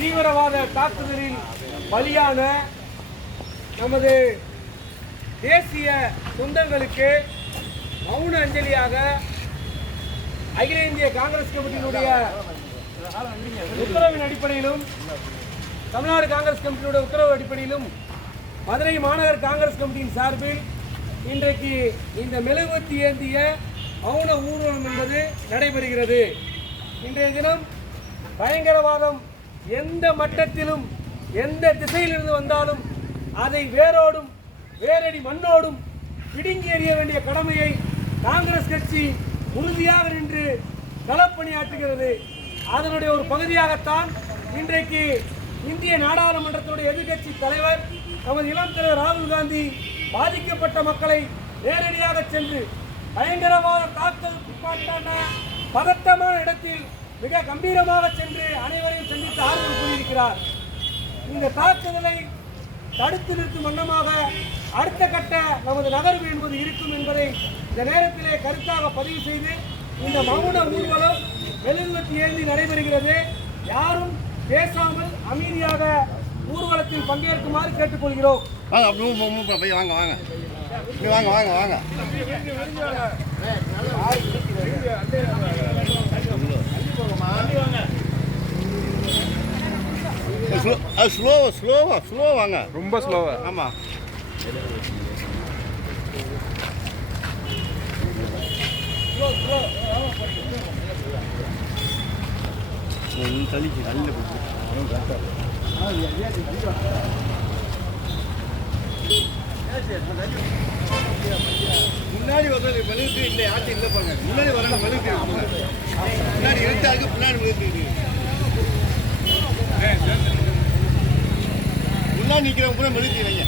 தீவிரவாத தாக்குதலில் பலியான நமது தேசிய சொந்தங்களுக்கு மௌன அஞ்சலியாக அகில இந்திய காங்கிரஸ் கமிட்டியினுடைய உத்தரவின் அடிப்படையிலும் தமிழ்நாடு காங்கிரஸ் கமிட்டியினுடைய உத்தரவு அடிப்படையிலும் மதுரை மாநகர் காங்கிரஸ் கமிட்டியின் சார்பில் இன்றைக்கு இந்த மெழுகுவர்த்தி ஏந்திய மௌன ஊர்வலம் என்பது நடைபெறுகிறது. இன்றைய தினம் பயங்கரவாதம் எந்த மட்டத்திலும் எந்த திசையிலிருந்து வந்தாலும் அதை வேரோடும் வேரடி மண்ணோடும் பிடுங்கி எறிய வேண்டிய கடமையை காங்கிரஸ் கட்சி உறுதியாக நின்று களப்பணியாற்றுகிறது. அதனுடைய ஒரு பகுதியாகத்தான் இன்றைக்கு இந்திய நாடாளுமன்றத்தினுடைய எதிர்க்கட்சி தலைவர் நமது இளம் தலைவர் ராகுல் காந்தி பாதிக்கப்பட்ட மக்களை நேரடியாக சென்று பயங்கரவாத தாக்குதலுக்கான பதட்டமான இடத்தில் மிக கம்பீரமாக சென்று அனைவரையும் சந்தித்து ஆறுதல் கூறியிருக்கிறார். இந்த தாக்குதலை தடுத்து நிறுத்தும் வண்ணமாக அடுத்த கட்ட நமது நகர்வு என்பது இருக்கும் என்பதை இந்த நேரத்திலே கருத்தாக பதிவு செய்து இந்த மௌன ஊர்வலம் மெழுகுவர்த்தி ஏந்தி நடைபெறுகிறது. யாரும் பேசாமல் அமைதியாக ஊர்வலத்தில் பங்கேற்குமாறு கேட்டுக்கொள்கிறோம். வாங்க வாங்க வாங்க வாங்க வாங்க ஸ்லோவா வாங்க, ரொம்ப ஸ்லோவா. ஆமாம். தள்ளிச்சு நல்ல முன்னாடி வந்து மெழுகு இல்லை, ஆட்சி இல்லை பாருங்க. முன்னாடி வரணும் மெழுகு, முன்னாடி இருந்தாங்க, பின்னாடி மெழுகு. முன்னாடி நிற்கிறவங்க கூட மெழுகு வைங்க.